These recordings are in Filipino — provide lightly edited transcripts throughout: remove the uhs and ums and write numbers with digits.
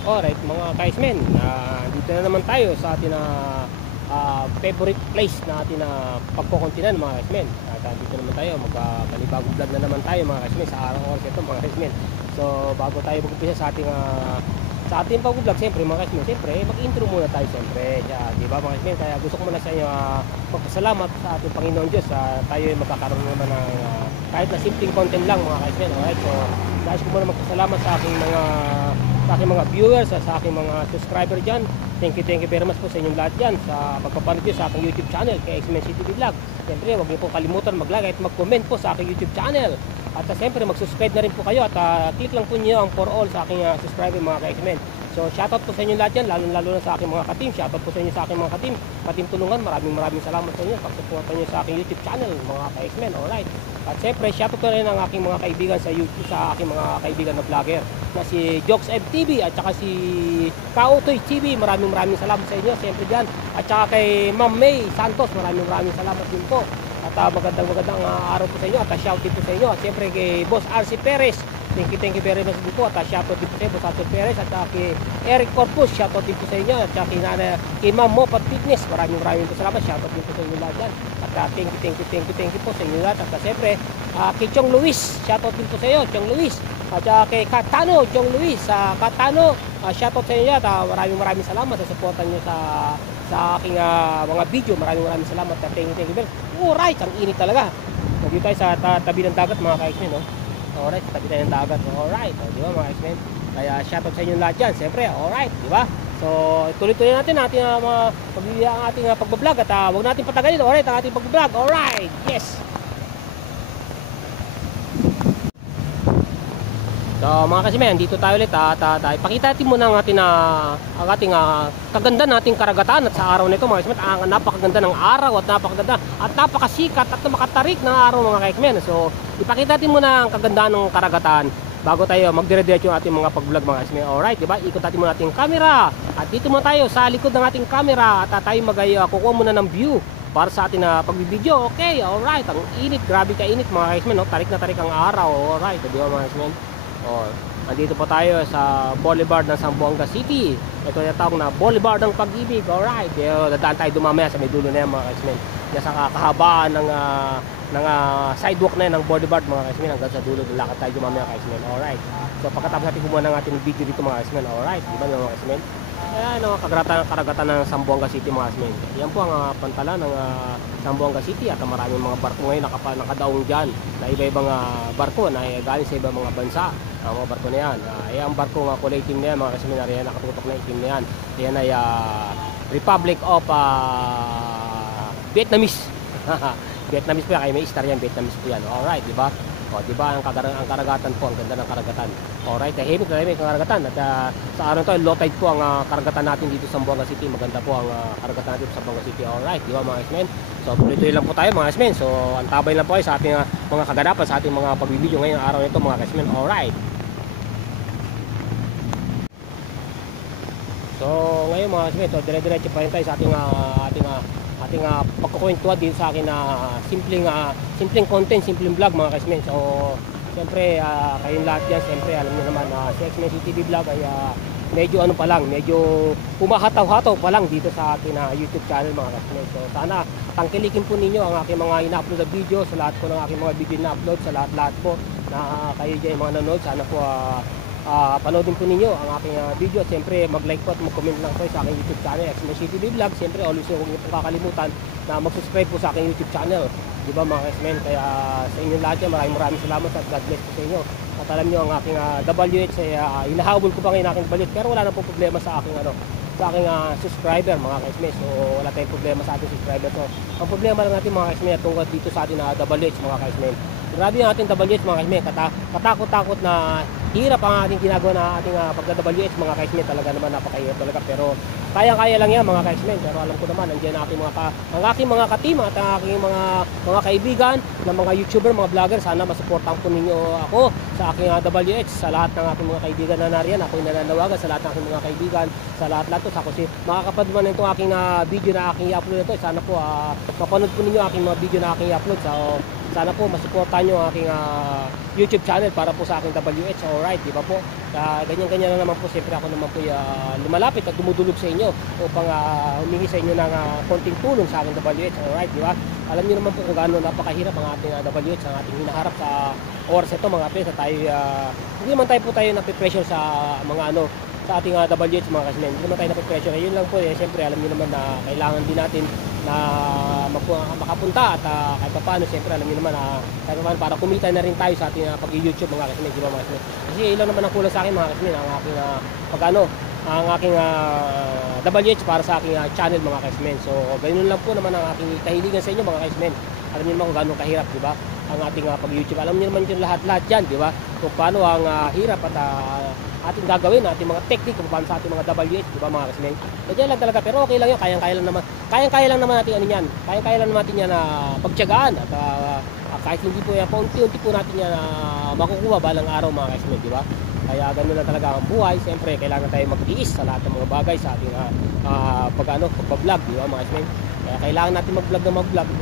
Alright mga kaismen, dito na naman tayo sa ating favorite place na ating pagkukuntinan mga kaismen. At dito naman tayo, magpanibagong vlog na naman tayo mga kaismen sa araw-oras ito mga kaismen. So bago tayo mag-umpisa sa ating pag-vlog, siyempre mga kaismen, siyempre mag-intro muna tayo siyempre. Di ba mga kaismen, kaya gusto ko muna sa inyo magpasalamat sa ating Panginoon Diyos. Tayo ay magkakaroon naman ng kahit na simpleng content lang mga kaismen. Alright, so guys ko muna magpasalamat sa aking mga viewers, sa aking mga subscriber dyan. Thank you very much po sa inyong lahat dyan sa pagpapanood nyo sa aking YouTube channel kay X-Men City Vlog. Siyempre huwag niyo po kalimutan mag-like at mag-comment po sa aking YouTube channel. At siyempre mag-subscribe na rin po kayo at click lang po niyo ang for all sa aking subscriber mga ka-X-Men. So shoutout po sa inyo lahat dyan, lalo na sa aking mga ka-team. Shoutout po sa inyo sa aking mga ka-team tulungan. Maraming salamat sa inyo pag-suporta nyo sa aking YouTube channel mga ka-X-Men. Alright. At siyempre shoutout na rin ang aking mga kaibigan sa YouTube, sa aking mga kaibigan na vlogger na si Jokes FTV at saka si Kautoy TV. Maraming salamat sa inyo siyempre dyan. At saka kay Ma'am May Santos, maraming salamat din po. At magandang araw po sa inyo at shout din po sa inyo. At siyempre kay Boss RC Perez, thank you very much din po. At shoutout din po sa inyo, Boss RC Perez. At kay Eric Corpus, shoutout din po sa inyo. At kay Ma'am Mopat Fitness, maraming po salamat. Shoutout din po sa inyo lahat dyan. At thank you po sa inyo lahat. At siyempre kay Chong Luis, shoutout din po sa iyo, Chong Luis. At kay Katano, Chong Luis, Katano, shoutout sa inyo. At maraming salamat sa suportan niyo sa aking mga video. Maraming salamat. At thank you very much. Alright, ang init talaga. Nandito tayo sa tabi ng dagat mga ka-X-Men, no? Alright, tabi tayo ng dagat. Alright, di ba mga X-Men? Kaya shoutout sa inyo lahat dyan. Siyempre, alright, di ba? So, tuloy-tuloy natin ang ating pagbablog at huwag natin patagalin. Alright, ang ating pagbablog. Alright, yes! So mga kasimen, dito tayo ulit ipakita natin muna ang ating kaganda nating karagatan. At sa araw nito mga kasimen, ang napakaganda ng araw at napakasikat at makatarik ng araw mga kasimen. So ipakita natin muna ang kaganda ng karagatan bago tayo magdire-diretso yung ating mga pag-vlog mga kasimen. Alright, diba? Ikot natin muna ating camera. At dito muna tayo sa likod ng ating camera at tayo kukuha muna ng view para sa ating pagbibideo. Okay, alright. Ang init, grabe ka init mga kasimen, no? Tarik na tarik ang araw. Alright, diba mga kasimen? Andito po tayo sa Boulevard ng Zamboanga City. Ito yung tawag na Boulevard ng Pag-ibig. Alright, dadaan tayo dumamaya sa may dulo na yan mga kaismen. Yan sa kahabaan ng sidewalk na yan ng Boulevard mga kaismen. Hanggang sa dulo, lakad tayo dumamaya kaismen. Alright, so pagkatapos natin kumuha ng ating video dito mga kaismen. Alright, di ba mga kaismen? Ayan ang karagatan ng Zamboanga City mga kaismen. Yan po ang pantala ng Zamboanga City. At maraming mga barko ngayon nakadaong dyan na iba-ibang barko na galing sa ibang mga bansa. Ang mga barko na yan, ang barko nga kulay itim na yan mga kaismen, yan nakatutok na itim na yan. Yan ay Republic of Vietnamese. Vietnamese po yan, kaya may star yan, Vietnamese po yan. Alright, di ba? O, di ba ang karagatan po, ang ganda ng karagatan. Alright, tahimik ang karagatan. At sa araw to, low tide po ang karagatan natin dito sa Zamboanga City. Maganda po ang karagatan natin sa Zamboanga City. Alright, di ba mga kaismen? So tuloy-tuloy lang po tayo mga kaismen. So antabay lang po kayo sa ating mga kaganapan, sa ating mga pagbibideo ngayong araw nito mga kaismen. Alright. So ngayon mga kaismen, so dire-diretso pa rin tayo sa ating pagkukwentuhan din sa akin na simpleng content, simpleng vlog mga kaismen. So siyempre kayong lahat dyan, siyempre alam niyo naman si X-Men City Vlog ay medyo medyo pumahataw-hataw pa lang dito sa akin YouTube channel mga kaismen. So sana tangkilikin po ninyo ang aking mga ina-upload na video, sa lahat po ng aking mga video na upload, sa lahat po na kayo dyan mga nanonood. Sana po panoodin po ninyo ang aking video. Siyempre mag-like po at mag-comment lang po sa aking YouTube channel X-Men City Vlog. Siyempre always huwag niyo pong kakalimutan na mag-subscribe po sa aking YouTube channel, di ba mga X-Men? Kaya sa inyo lahat yan, maraming salamat at God bless po sa inyo. At alam nyo ang aking WH ay hinahabol ko pa ngayon aking WH, pero wala na po problema sa aking subscriber mga X-Men. So wala tayong problema sa ating subscriber. So ang problema lang natin mga X-Men tungkol dito sa ating WH mga X-Men. Grabe ang ating WH mga X-Men, katakot-takot na hirap ang ating ginagawa na ating pagka-WH mga ka-X-Men. Talaga naman napakahirap talaga, pero kaya-kaya lang yan mga ka-X-Men. Pero alam ko naman nandiyan ang aking mga ka-team at ang aking mga kaibigan na mga YouTuber, mga vlogger. Sana masuportahan po ninyo ako sa aking WH, sa lahat ng aking mga kaibigan na nariyan. Ako'y nananawagan sa lahat ng aking mga kaibigan, sa lahat to. Sa kasi makakapanood man itong aking video na aking i-upload ito. Sana po mapanood po ninyo aking mga video na aking i-upload. So sana po masuportahan nyo ang aking YouTube channel para po sa aking WH. Alright, di ba po? Ganyan-ganyan na naman po, siyempre ako naman po lumalapit at dumudulog sa inyo upang humingi sa inyo ng konting tulong sa aking WH. Alright, di ba? Alam niyo naman po kung gaano napakahirap ang ating WH, ang ating hinaharap sa oras ito mga kapatid. Tayo, hindi naman tayo po tayo napipressure sa mga sa ating WH mga kasmen. Hindi naman tayo napipressure. Yun lang po, siyempre alam niyo naman na kailangan din natin na makapunta at kahit pa paano, siyempre alam niyo naman na kahit pa paano para kumita na rin tayo sa ating pag-YouTube mga kasmen, di ba mga kasmen? Kasi ilan naman ang kulang sa akin mga kasmen, ang aking ang aking WH para sa aking channel mga kasmen. So ganoon lang po naman ang aking kahiligan sa inyo mga kasmen. Alam niyo naman kung gaano kahirap, di ba? Ang ating pag-YouTube. Alam niyo naman yung lahat-lahat diyan, di ba? Kung paano ang hirap at ating gagawin, ating mga technique kung paano sa ating mga WH, di ba mga kasmen? Kaya lang talaga, pero okay lang 'yan. Kayang-kaya lang naman. Kayang-kaya lang naman natin niyan. Kayang-kaya lang naman natin 'yan na pagtiyagaan at kahit hindi po yan, paunti-unti po natin yan makukuha balang araw mga kasmen, di ba? Kaya ganoon lang talaga ang buhay. Siyempre, kailangan tayo mag-tiis sa lahat ng mga bagay sa ating pag-vlog, di ba mga kasmen? Kaya kailangan natin mag-vlog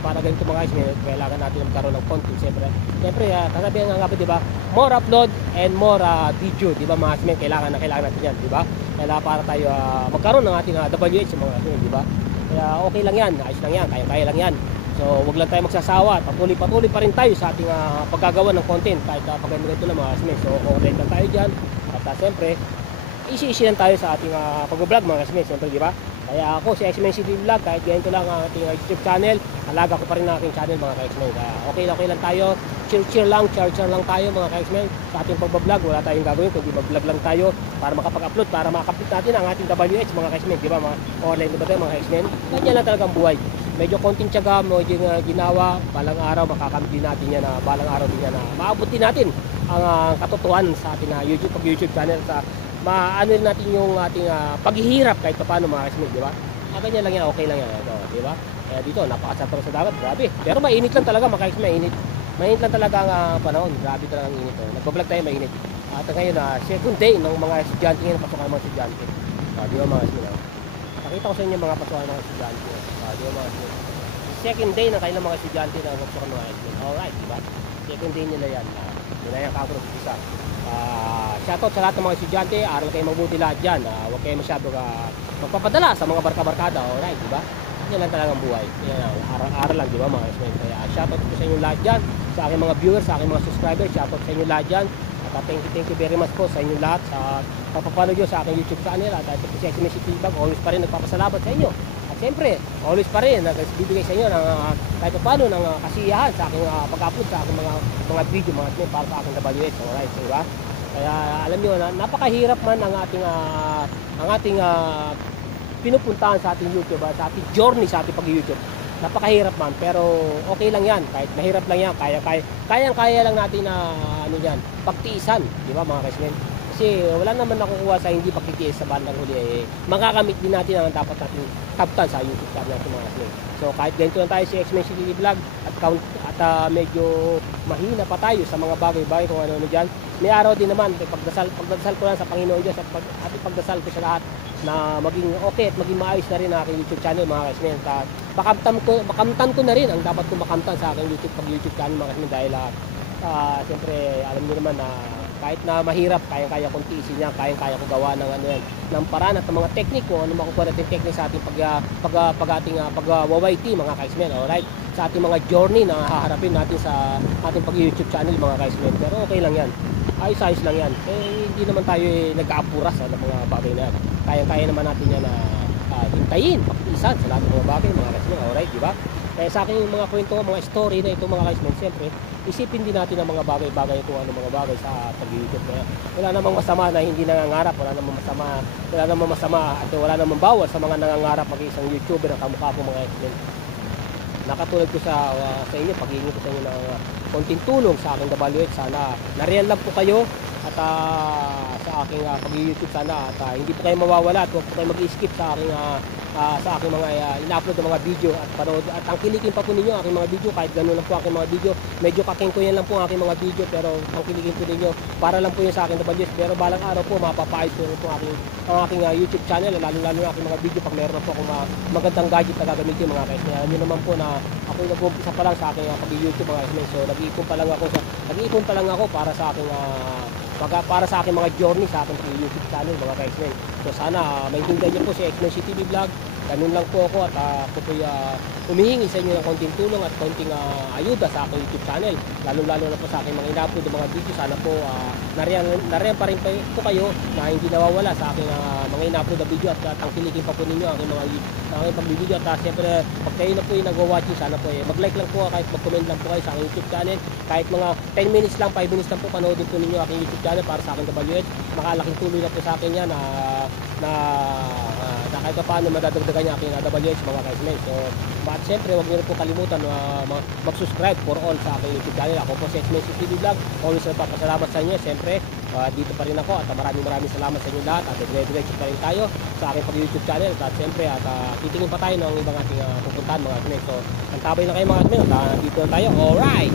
para ganito mga kasmen. Kailangan natin magkaroon ng content. Siyempre, kagabi nga di ba? More upload and more video, di ba mga kasmen? Kailangan natin yan, di ba? Kailangan para tayo magkaroon ng ating WH mga kasmen, di ba? Kaya okay lang yan, ayos lang yan, kaya lang yan. So, wag lang tayo magsasawa. Patuloy pa rin tayo sa ating paggagawa ng content kahit pag-ganito lang mga kasmen. So, okay lang tayo dyan. At siyempre, easy lang tayo sa ating pag-vlog mga kasmen. Siyempre, di ba? Kaya ako si X-Men City Vlog, kahit ganito lang ang ating YouTube channel, alaga ko pa rin ang aking channel mga ka-X-Men. Kaya okay lang tayo. Cheer lang tayo mga ka-X-Men sa ating pag-vlog. Wala tayong gagawin kundi mag-vlog lang tayo para makapag-upload, para makapit natin ang ating WH mga ka-X-Men. Di ba? Mga online ba tayo mga ka-X-Men? Ganyan lang talagang buhay. Medyo konting tiyaga, medyo ginawa, balang araw makakamit din natin yan, balang araw din yan, maabot din natin ang katotohanan sa ating YouTube channel, sa maano rin natin yung ating paghihirap kahit paano mga kasmen, di ba? Ganyan lang yan, okay lang yan, di ba? Kaya dito, napakasarap sa dagat, grabe. Pero mainit lang talaga mga kasmen, mainit lang talaga ang panahon, grabe talaga ang init. Nagbablog tayo, mainit. At ngayon, second day ng mga estudyante ngayon, pasukan ng mga estudyante. Di ba mga kasmen? Nakita ko sa inyo mga pasukan ng mga estudyante. Di ba mga kasmen? Second day ng kailang mga estudyante na pasukan ng mga kasmen. Alright, di ba? Second day nila yan. Yun na yung kakuro sa isa. Shoutout sa lahat ng mga estudyante, aral kayo mabuti lahat dyan. Huwag kayo masyado magpapadala sa mga barka-barkada, alright, di ba? Yan lang talagang buhay. Yan, aral lang, di ba mga kasmen? Kaya shoutout po sa inyo lahat dyan, sa aking mga viewers, sa aking mga subscribers, shoutout sa inyo lahat dyan. At thank you very much po sa inyo lahat sa pagpapanood nyo sa aking YouTube channel. At ito po si X-Men City Vlog, always pa rin nagpapasalamat sa inyo. At siyempre, always pa rin nagbibigay sa inyo ng kahit paano ng kasiyahan sa aking pag-upload sa aking mga video mga kasmen para sa aking WH, alright, di ba? Kaya alam niyo na napakahirap man ang ating pinupuntahan sa ating YouTube, sa ating journey sa ating pag-YouTube. Napakahirap man, pero okay lang 'yan. Kahit mahirap lang 'yan, kaya lang natin na pagtiisan, di ba mga kasmen? Kasi wala naman nakukuha sa hindi pagtitiis sa bandang huli. Makakamit din natin ang dapat natin kapitan sa YouTube channel natin mga kasmen. So kahit ganito lang tayo si X-Men City Vlog at medyo mahina pa tayo sa mga bagay-bagay kung ano diyan. May araw din naman, pagdasal ko lang sa Panginoon Diyos at ating pagdasal ko sa lahat na maging okay at maging maayos na rin ang aking YouTube channel mga kasmen. Makamtan ko na rin ang dapat ko makamtan sa aking YouTube channel mga kasmen dahil siyempre alam niyo naman na kahit na mahirap, kaya kong tiisin yan, kaya ko gawa ng paraan at ng mga teknik kung ano makukuha natin teknik sa ating pag-YT mga kaismen, alright? Sa ating mga journey na haharapin natin sa ating pag-YouTube channel mga kaismen. Pero okay lang yan, ayos lang yan. Hindi naman tayo nag-aapura sa mga bagay na yan. Kaya naman natin yan na hintayin, pagtiisan sa lahat ng mga bagay mga kaismen, alright, di ba? Kaya sa akin yung mga kwento, mga story na ito mga kaismen, siyempre isipin din natin ang mga bagay-bagay kung ano mga bagay sa pag-YouTube. Wala namang masama na hindi nangangarap, wala namang masama at wala namang bawal sa mga nangangarap maging isang YouTuber na kamukha po mga X-Men. Nakatulad ko sa inyo, pag-iingat ko sa inyo ng konting tulong sa aking WH. Sana nariyan lang po kayo at sa aking pag-YouTube sana at hindi po kayo mawawala at huwag po kayo mag-skip sa aking sa aking mga ina-upload na mga video at panood at tangkilikin pa po ninyo ang aking mga video kahit gano'n lang po aking mga video. Medyo kakingkuyan lang po ang aking mga video pero tangkilikin po ninyo para lang po yun sa akin WS. Pero balang araw po mapapayos ko rin po ang aking YouTube channel, lalo-lalo na aking mga video pag meron na po akong magandang gadget na gagamitin mga kaismen. Alam nyo naman po na ako yung nag-umpisa pa lang sa aking pag-YouTube mga kaismen. So nag-iipon pa lang ako para sa aking mga journey sa aking YouTube channel mga kaismen. So sana maintindihan niyo po si X-Men TV Vlog. Ganun lang po ako at ako po humihingi sa inyo ng konting tulong at konting ayuda sa aking YouTube channel. Lalo-lalo na po sa aking mga ina-upload ng mga video. Sana po nariyan pa rin po kayo na hindi nawawala sa aking mga ina-upload na video at tangkilikin pa po ninyo ang aking pag-video. At siyempre, pag kayo na po yung nagwa-watching, sana po mag-like lang po kahit mag-comment lang po kayo sa aking YouTube channel. Kahit mga 10 minutes lang, 5 minutes lang po panoodin po ninyo aking YouTube channel para sa aking WH. Makalaking tuloy na po sa akin yan na kahit pa paano madadagdagan niya aking WH mga kaismen. So, at siyempre, huwag niyo po kalimutan mag-subscribe for all sa aking YouTube channel. Ako po si X-Men TV Vlog. Always nagpapasalamat sa inyo. Siyempre, dito pa rin ako at maraming salamat sa inyo lahat at dire-diretso pa rin tayo sa aking pag-YouTube channel. At siyempre, titingin pa tayo ng ibang ating pupuntahan mga kaismen. So, antabay na kayo mga kaismen. Dito na tayo. Alright!